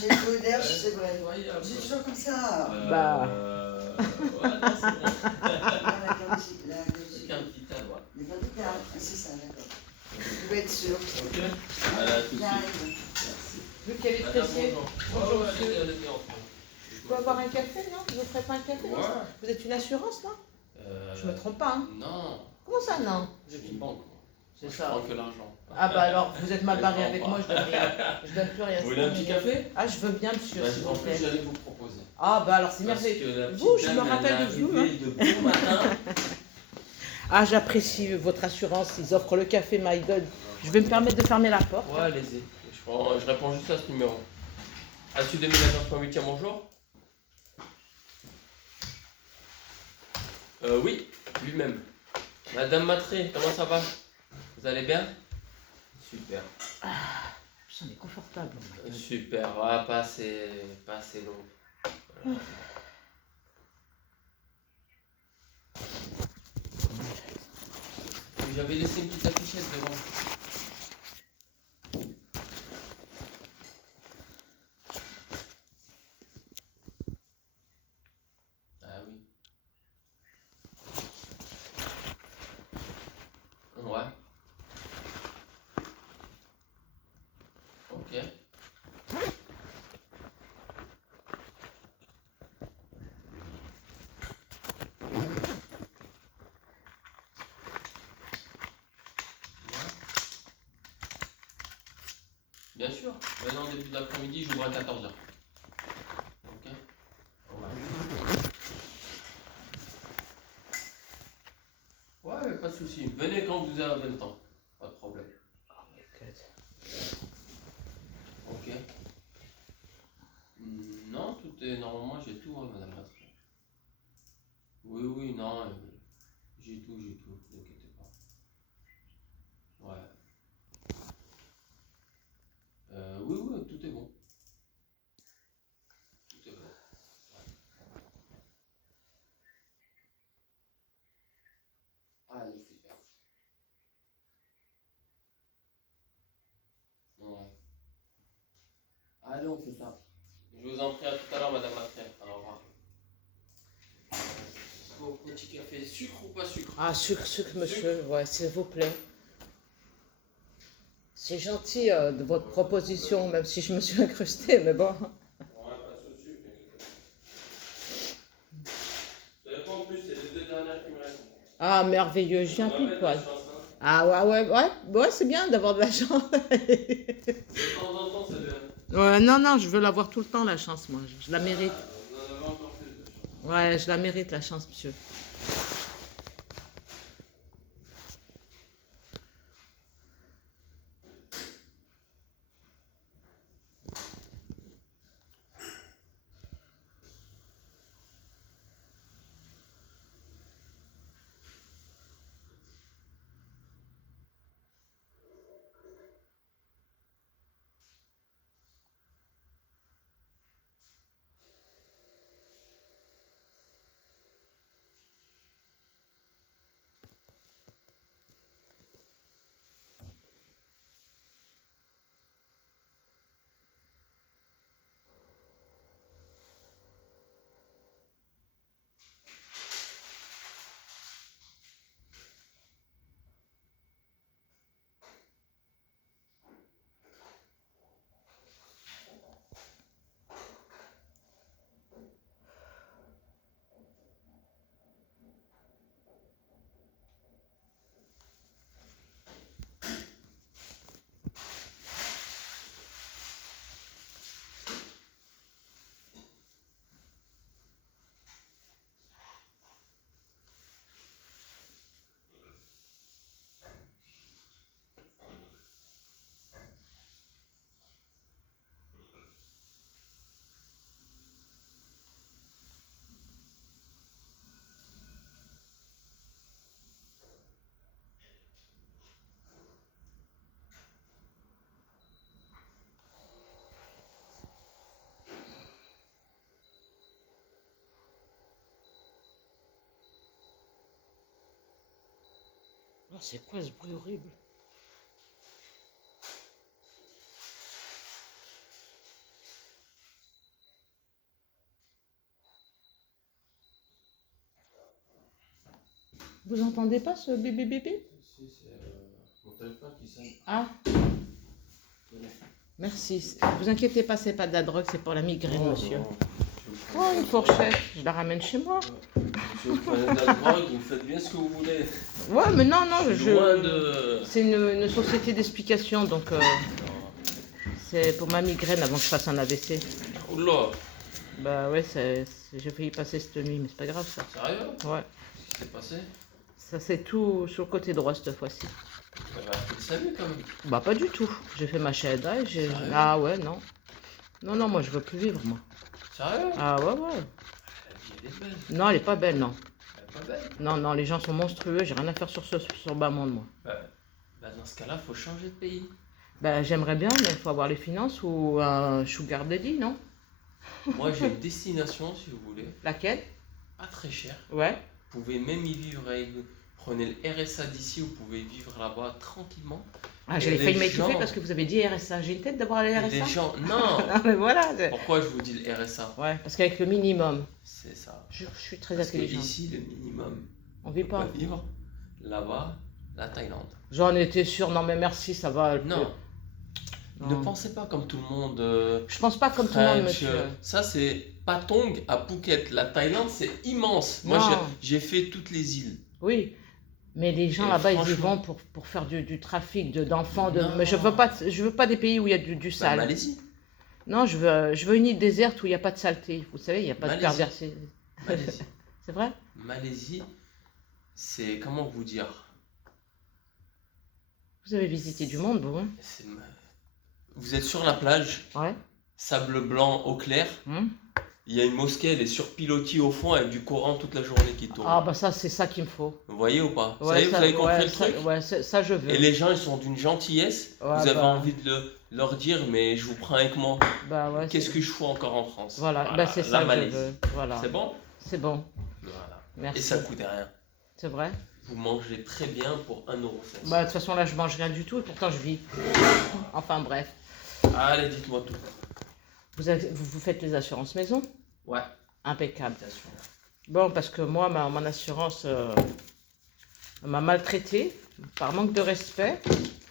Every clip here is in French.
J'ai le modèle, c'est vrai. Incroyable. J'ai toujours comme ça. Bah. Ouais, non, c'est bon. Ah, la carte La carte vitale, ouais. Les cartes vitales, c'est ça, d'accord. Je vais être sûre. Ok. Voilà, tout de suite. J'arrive. Merci. Vu qu'elle est Madame, pressée. bonjour. Bonjour, Ouais, monsieur. allez, enfin. Je peux avoir un café, non? Je vous ferai pas un café, non? Ouais. Vous êtes une assurance, non? Je me trompe pas, hein? Non. Comment ça, non? Je suis une banque, moi. C'est Je ça. prends que l'argent. Ah bah alors, vous êtes mal barré Je avec prends moi, pas. je donne rien. Je donne plus rien. Vous voulez un petit café? Ah, je veux bien, monsieur, Bah, s'il en vous plus, plaît. j'allais vous proposer. Ah bah alors, c'est Parce merveilleux. que la petite Vous, je dame, me elle rappelle est de vous, hein. arrivée de bon matin. Ah, j'apprécie votre assurance. Ils offrent le café, my God. Je vais me permettre de fermer la porte. Ouais, allez-y. Je réponds juste à ce numéro. As-tu déménagé en 8e, bonjour? Oui, lui-même. Madame Matré, comment ça va? Vous allez bien? Super. J'en ai confortable. Oh my God. Super, ouais, pas assez long. Voilà. J'avais laissé une petite affichette devant. Ah oui. Ouais. Ok. Bien sûr. Maintenant, début d'après-midi, j'ouvre à 14h. Ok. Ouais, pas de souci. Venez quand vous avez le temps. Pas de problème. Oh my God. Ok. Non, tout est. Normalement, j'ai tout, hein, madame Matré. Oui, oui, non. J'ai tout, ne vous inquiétez pas. Ouais. Oui, oui, tout est bon. Tout est bon. Allez, super. Ouais. Allez, on fait ça. Je vous en prie, à tout à l'heure, madame Matré. Au revoir. Vos petits cafés, sucre ou pas sucre? Ah, sucre, monsieur. Ouais, s'il vous plaît. C'est gentil de votre proposition, même si je me suis incrustée, mais bon. Ouais, pas de souci, t'inquiète pas. Vous savez quoi, en plus, c'est les deux dernières qui me restent. Ah, merveilleux, je viens Ça pile m'appelle poil. la chance, hein. Ah ouais, c'est bien d'avoir de la chance. De temps en temps, c'est bien. Ouais, non, je veux l'avoir tout le temps, la chance, moi. Je la mérite. Vous en avez encore plus de chance. Ouais, je la mérite, la chance, monsieur. Oh, c'est quoi ce bruit horrible? Vous entendez pas ce bébé bébé? Si, c'est mon téléphone qui sonne. Ah, merci. Vous inquiétez pas, c'est pas de la drogue, c'est pour la migraine, monsieur. Non. Oh, une fourchette, je la ramène chez moi. Si vous prenez de la drogue, vous faites bien ce que vous voulez. Ouais, mais non, non, Je suis loin de... c'est une société d'explication, donc c'est pour ma migraine avant que je fasse un AVC. Oula, Bah ouais, j'ai failli passer cette nuit, mais c'est pas grave ça. sérieux? Ouais, Qu'est-ce qui s'est passé? ça c'est tout sur le côté droit cette fois-ci. Ça va fait le salut quand même. Bah pas du tout. J'ai fait ma shahada et j'ai... Sérieux? Ah ouais, non. Non, non, moi je veux plus vivre, moi. Sérieux? Ah ouais, ouais. La vie elle est belle. Non, elle est pas belle, non. Elle est pas belle. Non, non, les gens sont monstrueux, j'ai rien à faire sur ce bas monde, moi. Bah, dans ce cas-là, faut changer de pays. Bah j'aimerais bien, mais il faut avoir les finances ou un sugar daddy, non? Moi j'ai une destination si vous voulez, Laquelle? pas très chère. Ouais. Vous pouvez même y vivre avec... Prenez le RSA d'ici, vous pouvez vivre là-bas tranquillement. Ah, Et j'avais failli les m'étouffer gens- parce que vous avez dit RSA. J'ai une tête d'avoir le Et RSA. des gens... Non. Non, mais voilà. Pourquoi je vous dis le RSA? Ouais, parce qu'avec le minimum, C'est ça. je suis très Parce que intelligente. ici, le minimum, On vit on pas. peut vivre. Là-bas, la Thaïlande. J'en étais sûre, non mais merci, ça va. Non, Non. ne pensez pas comme tout le monde. Je pense pas comme tout le monde, French, monsieur. ça, c'est Patong à Phuket. La Thaïlande, c'est immense. Moi, Non. j'ai fait toutes les îles. Oui, mais les gens Et là-bas, ils y franchement- vont pour faire du trafic d'enfants. Non. Mais je veux pas des pays où il y a du Bah, sale. Malaisie. Non, je veux une île déserte où il n'y a pas de saleté. Vous savez, il n'y a pas Malaisie. de perversité. Malaisie. C'est vrai? Malaisie, c'est comment vous dire? Vous avez visité du monde, vous, hein? Vous êtes sur la plage, Ouais. sable blanc eau claire. Hum. Il y a une mosquée, elle est sur pilotis au fond avec du Coran toute la journée qui tourne. Ah bah ça, c'est ça qu'il me faut. Vous voyez ou pas? Vous Ouais, savez, vous ça- avez compris ouais, le ça, truc? ouais, ça je veux. Et les gens, ils sont d'une gentillesse. Ouais, vous avez bah. envie de leur dire, mais je vous prends avec moi. Bah ouais. Qu'est-ce que je fous encore en France? Voilà, bah c'est la ça que je Malaisie. veux. Voilà. C'est bon? C'est bon. Voilà. Merci. Et ça coûte rien. C'est vrai? Vous mangez très bien pour 1,16 €. Bah de toute façon là je mange rien du tout et pourtant je vis. Enfin bref. Allez, dites-moi tout. Vous faites les assurances maison? Ouais. Impeccable. Bon, parce que moi, mon assurance m'a maltraité par manque de respect.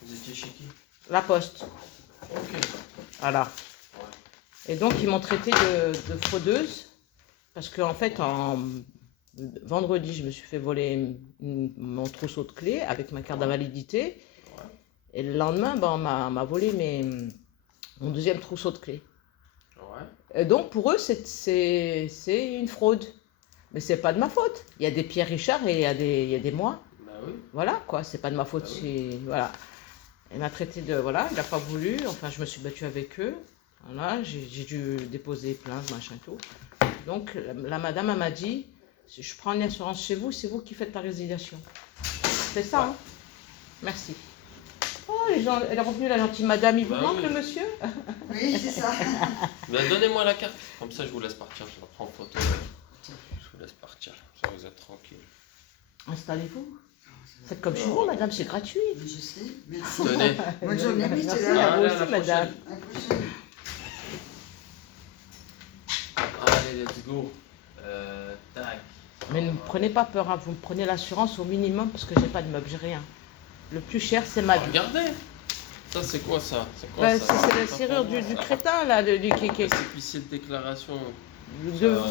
Vous étiez chez qui? La Poste. Ok. Voilà. Et donc, ils m'ont traité de fraudeuse. Parce qu'en fait, vendredi, je me suis fait voler mon trousseau de clés avec ma carte d'invalidité. Ouais. Et le lendemain, ben, on m'a volé mon deuxième trousseau de clés. Ouais. Et donc, pour eux, c'est une fraude. Mais c'est pas de ma faute. Il y a des Pierre Richard et il y a des moi. Bah oui. Voilà, quoi. C'est pas de ma faute. Ah oui. Voilà. Il m'a traité de... Voilà, il n'a pas voulu. Enfin, je me suis battue avec eux. Voilà, j'ai dû déposer plainte, machin, tout. Donc, la madame, elle m'a dit, si je prends une assurance chez vous, c'est vous qui faites la résiliation. C'est ça, hein? Merci. Oh, les gens, elle est revenue, la gentille madame. Il vous Bah manque, oui. le monsieur? Oui, c'est ça. Bah, donnez-moi la carte. Comme ça, je vous laisse partir. Je la prends en photo. Je vous laisse partir. Ça, vous êtes tranquille. Installez-vous. Faites comme chez vous, madame, c'est gratuit. Oui, je sais. Merci. Tenez. Bonne journée, Merci monsieur. à vous Allez, à aussi, la madame. prochaine. À la prochaine. Allez, let's go. Tac. Mais ne me prenez pas peur, hein. Vous me prenez l'assurance au minimum parce que j'ai pas de meubles, j'ai rien. Le plus cher, c'est ma vie. Regardez. Ça, c'est quoi ça? C'est quoi Bah, ça? c'est la serrure du crétin, là, qui- Récépissé de déclaration.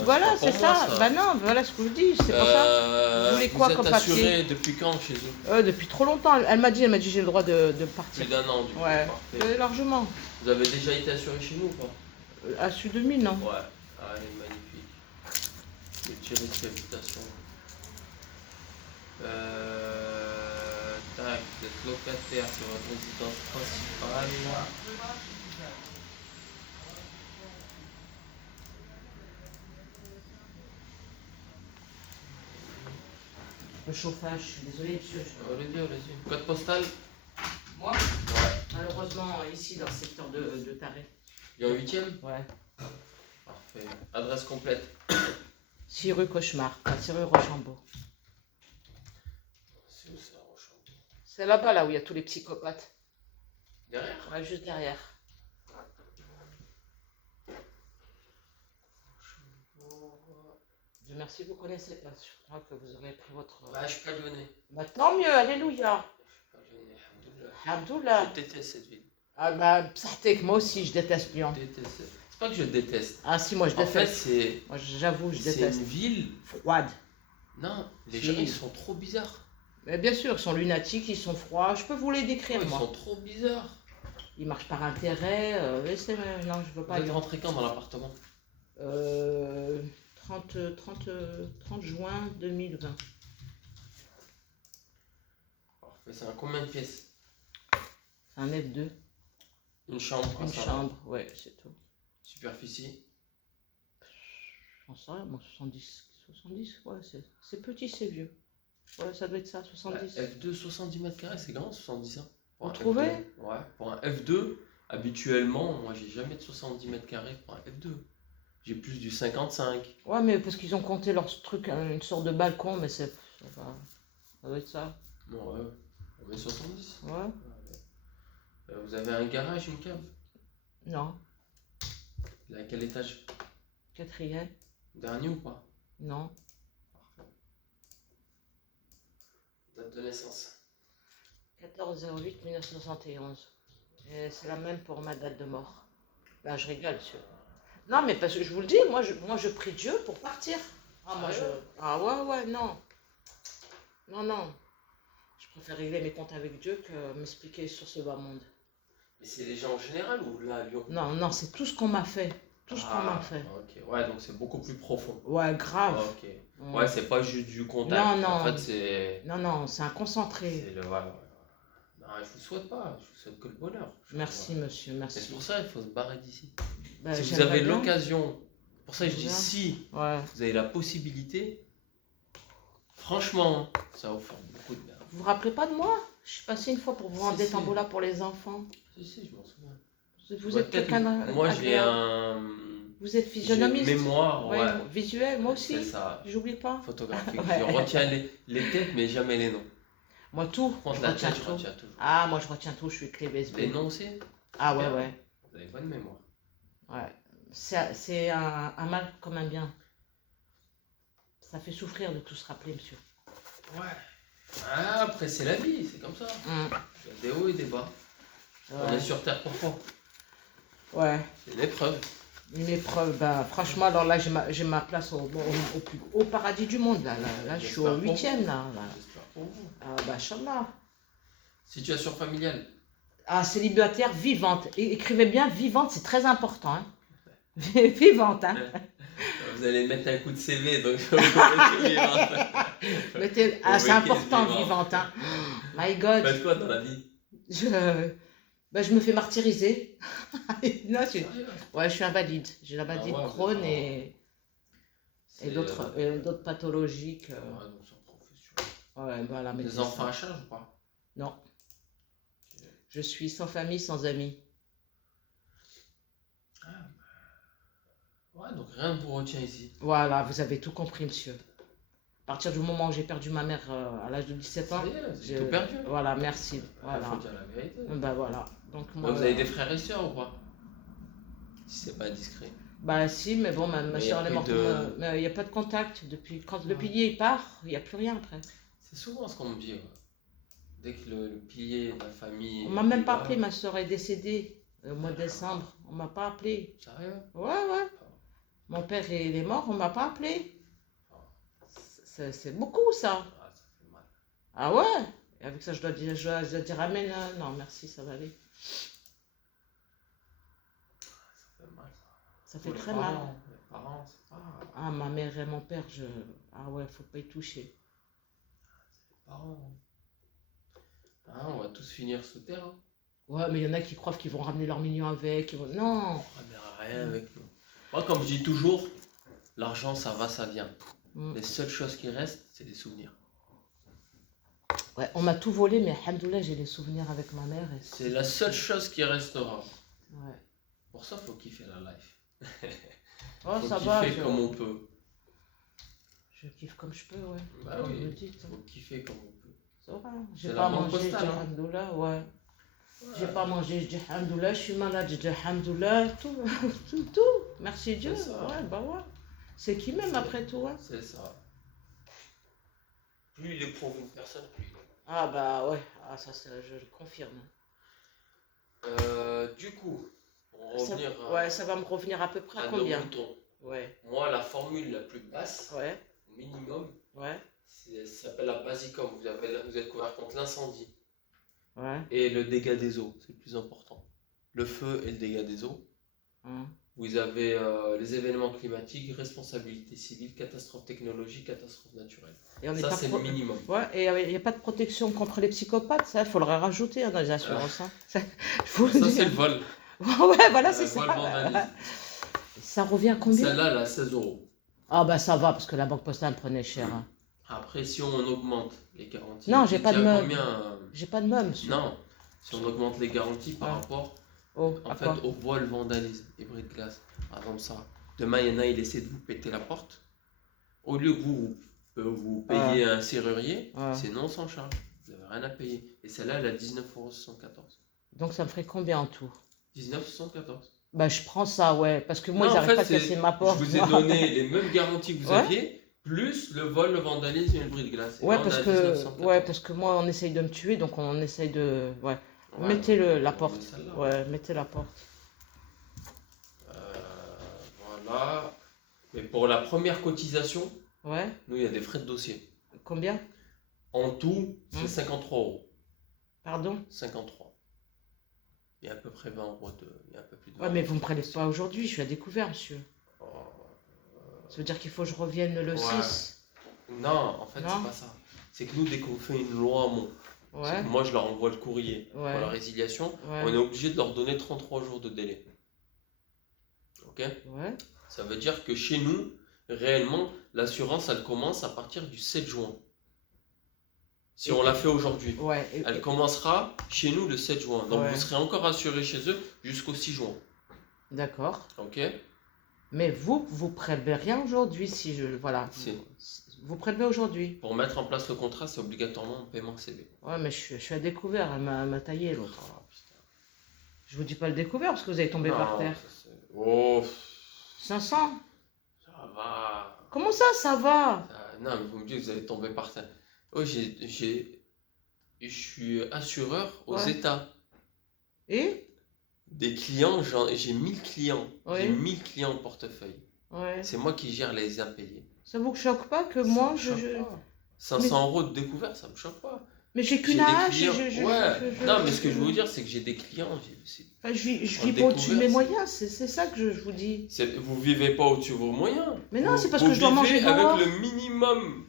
voilà, c'est c'est pas pour ça. moi, ça. Bah non, voilà ce que je vous dis, c'est pour ça. Vous voulez quoi êtes comme assuré papier? depuis quand chez eux? Depuis trop longtemps, elle m'a dit j'ai le droit de partir. Plus d'un an, du coup. Ouais, Parfait. largement. Vous avez déjà été assuré chez nous ou pas? À Sud 2000, non? Ouais. Allez, magnifique. Le petit risque d'habitation. Tac, vous êtes locataire sur votre résidence principale. Le chauffage, je suis désolée, monsieur. Allez-y, allez-y. Code postal? Moi, Ouais. malheureusement, ici, dans le secteur de Taré. Il y a un 8ème? Ouais. Parfait. Adresse complète? 6 rue Cauchemar, à 6 rue Rochambeau. C'est où ça, Rochambeau? C'est là-bas, là où il y a tous les psychopathes. Derrière? Ouais, juste derrière. Dieu merci, vous connaissez pas. Je crois que vous aurez pris votre. Bah, je suis pas lyonnais. Bah, tant mieux, alléluia. Je suis pas lyonnais, alhamdoulilah. Abdullah. Je déteste cette ville. Ah bah, psahtek, moi aussi, je déteste Lyon. Je déteste. C'est pas que je déteste. Ah si, moi je En fait, déteste. c'est Moi, j'avoue, je c'est déteste. une ville. Froide. Non, les Si. gens ils sont trop bizarres. Mais bien sûr, ils sont lunatiques, ils sont froids. Je peux vous les décrire, Ils moi. sont trop bizarres. Ils marchent par intérêt. Laissez-moi. Non, je veux Vous pas. êtes rentré quand dans l'appartement? 30 juin 2020. Parfait, c'est un combien de pièces? C'est un F2. Une chambre, un Une salon. chambre, ouais, c'est tout. Superficie. J'en sais rien, moi, 70. 70, ouais, c'est petit, c'est vieux. Ouais, ça doit être ça, 70. F2, 70 mètres carrés, c'est grand 70 hein? Pour Vous un trouvez? F2. Ouais, pour un F2, habituellement, moi j'ai jamais de 70 mètres carrés pour un F2. J'ai plus du 55. Ouais, mais parce qu'ils ont compté leur truc, une sorte de balcon, mais ça doit être ça. Bon, ouais, on met 70. Ouais, Vous avez un garage, une cave? non. Il est à quel étage? 4e, Dernier ou pas? non. Parfait. Date de naissance? 14/08/1971. Et c'est la même pour ma date de mort. Ben, je rigole, monsieur. Non, mais parce que je vous le dis, moi je prie Dieu pour partir. Ah, moi, je... Ah ouais, non. Non, non. Je préfère régler mes comptes avec Dieu que m'expliquer sur ce bas monde. Mais c'est les gens en général ou là à Lyon? Non, non, c'est tout ce qu'on m'a fait. Tout ce qu'on m'a fait. Ok, ouais, donc c'est beaucoup plus profond. Ouais, grave. Ok. Ouais, c'est pas juste du contact. Non, non. En fait, c'est. Non, non, c'est un concentré. C'est le. Ouais. Non, je vous souhaite pas. Je vous souhaite que le bonheur. Merci, monsieur, Et merci. c'est pour ça qu'il faut se barrer d'ici. Ben, Si vous j'aimerais avez bien. l'occasion, pour ça je dis Bien. si Ouais. vous avez la possibilité, franchement, ça va vous faire beaucoup de bien. Vous vous rappelez pas de moi? Je suis passée une fois pour vous vendre Si, des si. tamboulas pour les enfants. Si, je m'en souviens. Vous Ouais, êtes peut-être, quelqu'un de. moi j'ai agréable. un. Vous êtes J'ai une physionomiste. mémoire, ouais. Visuel, moi aussi. C'est ça. J'oublie pas. Photographique. Ouais. Je retiens les têtes, mais jamais les noms. Moi tout. Par contre, Je la retiens tête, je tout. retiens toujours. Ah, moi je retiens tout, je suis clé USB. Les noms aussi? Ah ouais, Bien. ouais. Vous avez bonne mémoire. Ouais. C'est un mal comme un bien. Ça fait souffrir de tout se rappeler, monsieur. Ouais. Ah, après, c'est la vie, c'est comme ça. Hum. Il y a des hauts et des bas. On est Ouais. sur Terre pourquoi? Ouais. C'est une épreuve. Une épreuve, ben, franchement, alors là, j'ai ma place au plus haut paradis du monde. Là, je suis au J'espère pour 8e, là. J'espère pour vous. Ah, bah, Inch'Allah. Situation familiale. Ah, célibataire vivante. Écrivez bien vivante, c'est très important. Hein. Vivante, hein. Vous allez mettre un coup de CV, donc vous mettez vivante. Mettez... Ah, c'est mettez important, vivante. vivante. Hein. My God. Faites quoi dans la vie? Je me fais martyriser. Non, Sérieux? ouais, je suis invalide. J'ai la maladie Ah ouais, de Crohn vraiment. et C'est, d'autres pathologies. ouais, donc c'est en profession. Ouais, voilà, mais Des enfants à charge ou pas? Non. Je suis sans famille, sans amis. Ah, ouais, donc rien ne vous retient ici. Voilà, vous avez tout compris, monsieur. À partir du moment où j'ai perdu ma mère à l'âge de 17 ans, Ça y est, j'ai tout perdu. Voilà, merci. Il Voilà. faut dire la vérité. Ben voilà. Donc Bah, moi, vous avez des frères et sœurs ou pas? Si c'est pas indiscret. bah si, mais bon, ma Mais soeur y a elle est morte. plus de- Mais il n'y a pas de contact depuis quand le pilier il part, il n'y a plus rien après. C'est souvent ce qu'on me dit. Ouais. Dès que le pilier de la famille. On m'a même pas est appelé, là. ma soeur est décédée au mois de décembre. On m'a pas appelé. Sérieux? Ouais. Mon père il est mort, on m'a pas appelé. C'est beaucoup ça. Ah, ça fait mal. Ah ouais. Et avec ça je dois dire amen. Non, merci, ça va aller. Ça fait mal. Ça fait Pour très les mal. parents, Les parents, c'est pas. Ah, ma mère et mon père, ah ouais, faut pas y toucher. Les parents. Ah, on va tous finir sous terre. Hein. Ouais, mais il y en a qui croient qu'ils vont ramener leur million avec. Non. On ramènera rien avec nous. Moi, comme je dis toujours, l'argent, ça va, ça vient. Mm. Les seules choses qui restent, c'est des souvenirs. Ouais, on m'a tout volé, mais alhamdoulilah, j'ai des souvenirs avec ma mère. C'est la seule chose qui restera. Ouais. Pour ça, faut kiffer la life. Oh, Faut ça kiffer va. comme on peut. Je kiffe comme je peux, ouais. Bah Comme oui, vous le dites. faut kiffer comme on peut. Ça va. J'ai C'est pas la banque mangé, je dis postale, hein. alhamdoulilah, ouais. J'ai Ouais. pas mangé, je dis alhamdoulilah, je suis malade, je dis alhamdoulilah, tout. Merci Dieu. C'est ça. Ouais, bah ouais. C'est qui même après tout, hein? C'est ça. Plus il éprouve une personne, plus il est. Ah bah ouais, ah, ça je le confirme. Du coup, pour Ça, revenir ouais, ça va me revenir à peu près à à nos combien? moutons. Ouais, Moi, la formule la plus basse, ouais, minimum, ouais, ça s'appelle la basicum. Vous êtes couvert contre l'incendie ouais. et le dégât des eaux, c'est le plus important. Le feu et le dégât des eaux. Hein. Vous avez les événements climatiques, responsabilité civile, catastrophe technologique, catastrophe naturelle. Et on n'est Ça, pas c'est pro- le minimum. Ouais, et il n'y a pas de protection contre les psychopathes, ça, il faut le rajouter hein, dans les assurances. Hein. Ça, je vous le Ça, dis, c'est hein. le vol. Ouais, voilà, c'est Vol ça. vandalisme. Ça revient à combien? Celle-là, elle a 16 euros. Ah bah ça va, parce que la Banque Postale prenait cher. Hein. Après, si on augmente les garanties. Non, j'ai pas de meubles. Combien, J'ai pas de meubles, monsieur. Non, si on augmente les garanties par Ah. rapport Oh, en à fait, quoi? au vol vandalisme et bris de glace. Par exemple, ça. Demain, il y en a, il essaie de vous péter la porte. Au lieu que vous payiez un serrurier, Ah. c'est non sans charge. Vous n'avez rien à payer. Et celle-là, elle a 19,74 €. Donc ça me ferait combien en tout? 19,74 €. Bah je prends ça, ouais, parce que moi Non, ils en n'arrivent fait, pas à casser ma porte. je vous ai donné les mêmes garanties que vous Ouais. aviez, plus le vol, le vandalisme et le bris de glace. Et Ouais, là, on parce est à que, 19,74 €. ouais, parce que moi on essaye de me tuer, donc on essaye de... Ouais. Ouais, Mettez la on porte. met celle-là. Ouais, mettez la porte. Voilà. Mais pour la première cotisation, Ouais, nous, il y a des frais de dossier. combien? En tout, c'est 53 €. Pardon? 53. Il y a à peu près 20 € il y a un peu plus de 20 Ouais, mais €. vous me prélevez pas aujourd'hui, je suis à découvert, monsieur. Oh, Ça veut dire qu'il faut que je revienne le Ouais. 6. non, en fait, Non. c'est pas ça. C'est que nous, dès qu'on fait une loi c'est Ouais, que moi, je leur envoie le courrier pour Ouais. la résiliation. Ouais. On est obligé de leur donner 33 jours de délai. Ok? ouais. Ça veut dire que chez nous, réellement, l'assurance, elle commence à partir du 7 juin. Si on l'a fait aujourd'hui. Ouais. Elle commencera chez nous le 7 juin. Donc Ouais. vous serez encore assuré chez eux jusqu'au 6 juin. D'accord. Ok? Mais vous prélevez rien aujourd'hui si je... Voilà. Si. Vous prélevez aujourd'hui. Pour mettre en place le contrat, c'est obligatoirement un paiement CB. Ouais, mais je suis à découvert, elle m'a taillé l'autre. Ah, putain. Je vous dis pas le découvert parce que vous avez tombé par Non, terre. ça, c'est- 500? ça va. Comment ça, ça va? Non, mais vous me dites que vous allez tomber par terre. Oh, je suis assureur aux Ouais. États. Et? Des clients, j'ai 1000 clients. Oui. J'ai 1000 clients en portefeuille. Ouais. C'est moi qui gère les impayés. Ça vous choque pas que Ça moi, me choque je... pas. 500 € de découvert, ça me choque pas. Mais j'ai J'ai qu'une des hache, clients. Ouais. Non, mais ce que je veux vous dire, c'est que j'ai des clients. Enfin, je En vis pas au-dessus de mes découvert, moyens, c'est ça que je vous dis. Vous vivez pas au-dessus de vos moyens. Mais non, Vous- c'est parce vous que je dois manger vivez dehors. avec le minimum.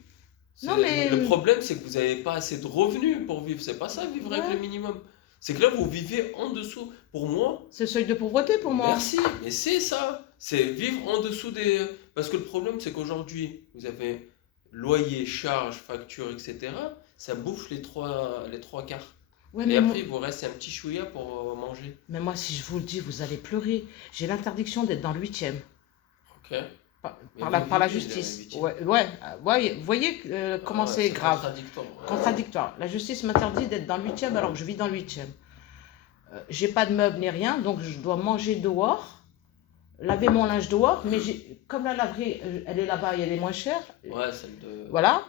Non, mais- Le problème, c'est que vous n'avez pas assez de revenus pour vivre. C'est pas ça, vivre avec Ouais. le minimum. C'est que là, vous vivez en dessous. Pour moi, C'est le seuil de pauvreté pour moi. merci, mais c'est ça. C'est vivre en dessous des... Parce que le problème, c'est qu'aujourd'hui, vous avez loyer, charges, factures, etc. Ça bouffe les trois quarts. Ouais, Et mais, après, il vous reste un petit chouïa pour manger. mais moi, si je vous le dis, vous allez pleurer. J'ai l'interdiction d'être dans le 8e. Ok. Par, Mais par vous la vivez justice. dans le 8e. Ouais, vous voyez comment Ah, c'est grave. Contradictoire. Contradictoire. La justice m'interdit d'être dans le 8e alors que je vis dans le 8e. J'ai pas de meubles ni rien, donc je dois manger dehors, laver mon linge dehors, mais comme la laverie, elle est là-bas et elle est moins chère, Ouais, celle de... voilà,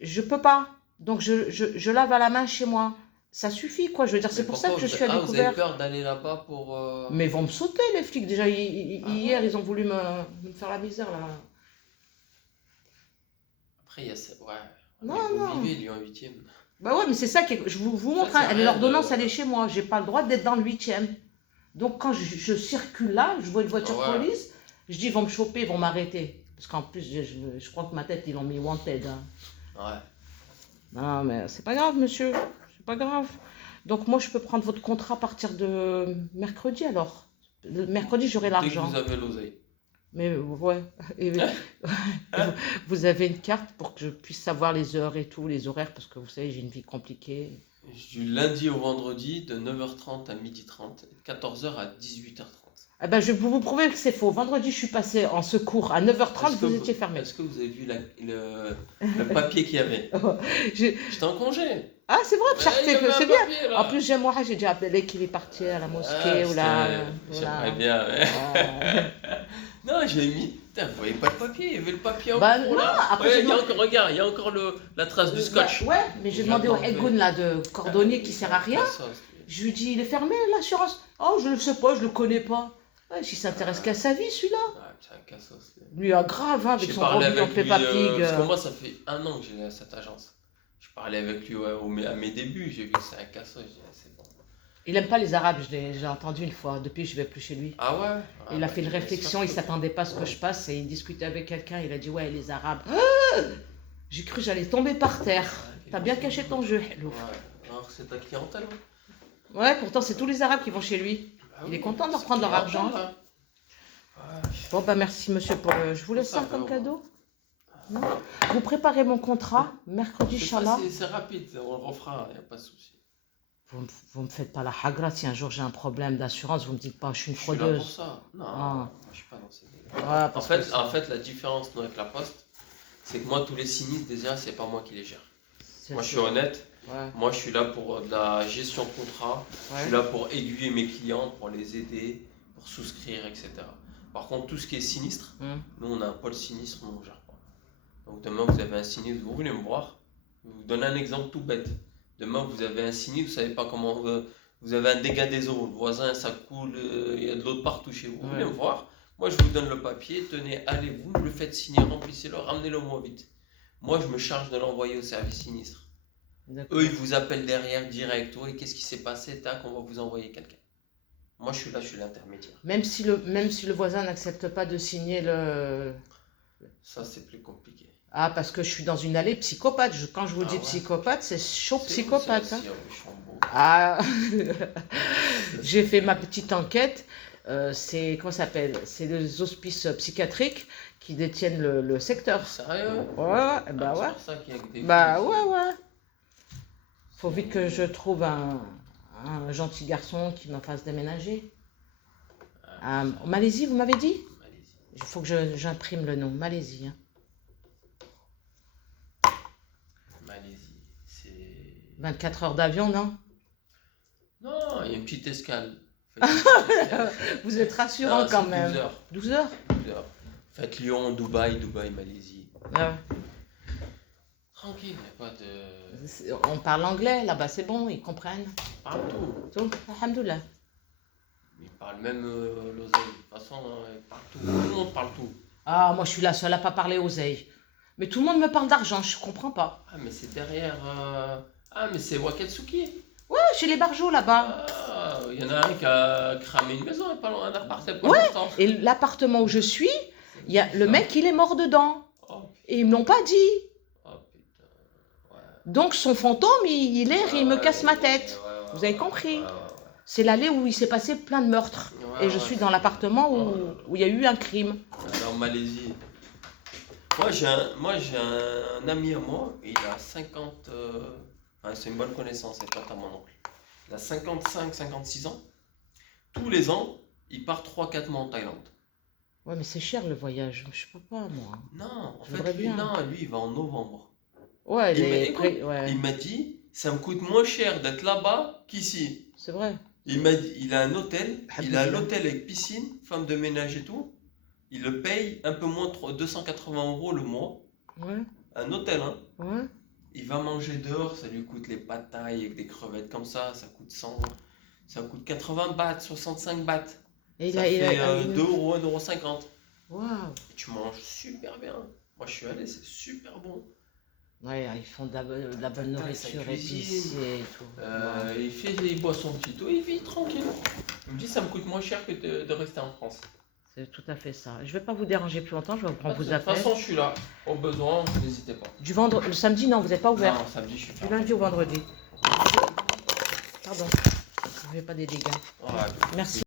je peux pas. Donc je lave à la main chez moi. Ça suffit, quoi. Je veux dire, c'est Mais pour ça que pourquoi je suis à vous avez découvert. peur d'aller là-bas pour... Mais ils vont me sauter, les flics. Déjà, hier, ils ont voulu me faire la misère, là. Après, il y a... Ouais. Non, Mais non. vous vivez, Lyon 8e. Bah ouais, mais c'est ça que je vous montre. Ça Hein, sert à rien l'ordonnance, de- elle est chez moi. J'ai pas le droit d'être dans le 8e. Donc, quand je circule là, je vois une voiture Ouais. police, je dis, ils vont me choper, ils vont m'arrêter. Parce qu'en plus, je crois que ma tête, ils l'ont mis wanted. Hein. Ouais. Non, mais c'est pas grave, monsieur. C'est pas grave. Donc, moi, je peux prendre votre contrat à partir de mercredi, alors. Le mercredi, j'aurai Dès que l'argent. vous avez l'oseille. Mais ouais. Et, vous avez une carte pour que je puisse savoir les heures et tout, les horaires, parce que vous savez, j'ai une vie compliquée. Du lundi au vendredi, de 9h30 à 12h30, et de 14h à 18h30. Ah ben, je vais vous prouver que c'est faux. Vendredi, je suis passée en secours à 9h30, Est-ce que vous étiez fermé. Est-ce que vous avez vu le papier qu'il y avait? Je- J'étais en congé. Ah, c'est vrai, Ouais, il y avait c'est un bien. papier, là. En plus, j'aime moi, j'ai déjà appelé qu'il est parti à la mosquée ou là. J'aimerais bien. Ouais. Non, j'ai mis. Putain, vous voyez pas le papier, il y avait le papier en Bah gros, non, là. après, Ouais, j'ai il y a demandé- encore, regarde, il y a encore la trace du scotch. Ouais, mais j'ai demandé au Egon là de cordonnier qui sert à rien. Ça, Je lui dis, il est fermé l'assurance. Oh, je le sais pas, je le connais pas. Ouais, s'il s'intéresse qu'à sa vie, celui-là. c'est un cassos. Lui, grave, hein, avec J'ai son parlé revenu en avec lui, Peppa Pig. parce que moi, ça fait 1 an que j'ai cette agence. Je parlais avec lui à mes débuts, j'ai vu que c'est un cassos, j'ai dit, c'est bon. Il aime pas les Arabes, j'ai entendu une fois. Depuis, je vais plus chez lui. Ah ouais? Il a fait une bien réflexion, sûr. il s'attendait pas à ce que je passe et il discutait avec quelqu'un. Il a dit, ouais, les Arabes. Ah, j'ai cru que j'allais tomber par terre. T'as bien caché ton jeu, hello. Ouais, alors c'est ta clientèle. Hein. Ouais, pourtant, c'est tous les Arabes qui vont chez lui. Ah Il oui, est content de c'est reprendre leur clientèle, argent. hein. Ouais. Bon, bah merci, monsieur, pour le... Je vous laisse ça Ça comme va, cadeau. Non. Vous préparez mon contrat, mercredi, C'est ça, Inch'Allah. c'est rapide, on le refera, il n'y a pas de souci. Vous me faites pas la hagra. Si un jour j'ai un problème d'assurance, vous me dites pas, je suis une Je suis là pour fraudeuse. ça. Non, Ah. moi, je suis pas dans ces délires. Ouais, parce que c'est- En fait, la différence nous, avec la Poste, c'est que moi, tous les sinistres, déjà, c'est pas moi qui les gère. c'est- Moi, je suis honnête. Ouais, Moi, je suis là pour de la gestion de contrat. Je ouais. suis là pour aiguiller mes clients, pour les aider, pour souscrire, etc. Par contre, tout ce qui est sinistre, Hum. nous, on a un pôle sinistre, nous, on gère pas. Donc, demain, vous avez un sinistre, vous venez me voir. Je vais vous donner un exemple tout bête. Demain, vous avez un sinistre, vous savez pas comment. Vous avez un dégât des eaux, le voisin, ça coule, il y a de l'eau de partout chez vous. Vous venez me voir. Moi, je vous donne le papier. Tenez, allez, vous me le faites signer, remplissez-le, ramenez-le moi vite. Moi, je me charge de l'envoyer au service sinistre. D'accord. Eux, ils vous appellent derrière direct. Oui, qu'est-ce qui s'est passé? Tac, on va vous envoyer quelqu'un. Moi, je suis là, je suis l'intermédiaire. Même si le voisin n'accepte pas de signer le... Ça, c'est plus compliqué. Ah, parce que je suis dans une allée psychopathe. Quand je vous Ah dis ouais. psychopathe, c'est chaud C'est où, psychopathe. c'est Hein. aussi, au Luxembourg. Ah, j'ai fait ma petite enquête. C'est, comment ça s'appelle? C'est les hospices psychiatriques qui détiennent le secteur. Sérieux? Ouais, Ah, bah c'est ouais. pour ça qu'il y a que des Bah filles, ouais, ouais. Faut vite que je trouve un gentil garçon qui me fasse déménager. En Malaisie, vous m'avez dit? Malaisie. Il faut que j'imprime le nom. Malaisie. Hein. Malaisie, c'est. 24 heures d'avion, non? Non, il y a une petite escale. Vous êtes rassurant Non, quand c'est même. 12 heures. 12 heures? 12 heures. Faites Lyon, Dubaï, Malaisie. Ouais. Tranquille, il n'y a pas de. On parle anglais là-bas, c'est bon, ils comprennent. Partout. Tout, alhamdoulilah. Ils parlent même l'oseille. De toute façon, ils parlent tout. Tout le monde parle tout. Ah, moi je suis la seule à pas parler oseille. Mais tout le monde me parle d'argent, je comprends pas. Ah, mais c'est derrière. Ah, mais c'est Wakatsuki. Ouais, chez les barjots là-bas. Ah, il y en a un qui a cramé une maison, il n'y a pas longtemps, un appart, il y a pas Ouais. longtemps. Et l'appartement où je suis, il y a le mec, il est mort dedans. Oh, Et ils me l'ont pas dit. oh, putain. Ouais. Donc son fantôme, il erre et il me casse ma tête. Ouais, Vous avez compris? ouais. C'est l'allée où il s'est passé plein de meurtres. Ouais, Et je ouais. suis dans l'appartement où il y a eu un crime. En Malaisie. Moi, j'ai un ami à moi, il a 50. Enfin, c'est une bonne connaissance, c'est pas à mon oncle. Il a 55-56 ans. Tous les ans, il part 3-4 mois en Thaïlande. Ouais, mais c'est cher le voyage. Je peux pas, moi. Non, en Je voudrais fait, lui, bien. non, lui, il va en novembre. Ouais, Il m'a- les écoute, prix, ouais. Il m'a dit, ça me coûte moins cher d'être là-bas qu'ici. C'est vrai. Il m'a dit, il a un hôtel, il a Alhamdoulilah. l'hôtel avec piscine, femme de ménage et tout. Il le paye un peu moins de 280 € le mois. Ouais, Un hôtel, hein. ouais. Il va manger dehors, ça lui coûte les patailles avec des crevettes comme ça coûte 100, ça coûte 80 bahts, 65 bahts. Et Ça fait 2 €, 1,50 €. Waouh. Et tu manges super bien. Moi je suis allé, c'est super bon. Ouais, ils font de la bonne Sa nourriture cuisine. épicée et tout. Il boit son petit eau, il vit tranquille. Il me dit ça me coûte moins cher que de rester en France. C'est tout à fait ça. Je vais pas vous déranger plus longtemps, je vais prendre De vos toute affaires. façon, je suis là. Au besoin, n'hésitez pas. Le samedi, non, vous n'êtes pas ouvert. Non, samedi, je suis Du fermé. lundi au vendredi. Pardon. Je ne fais pas des dégâts. Ouais. Merci.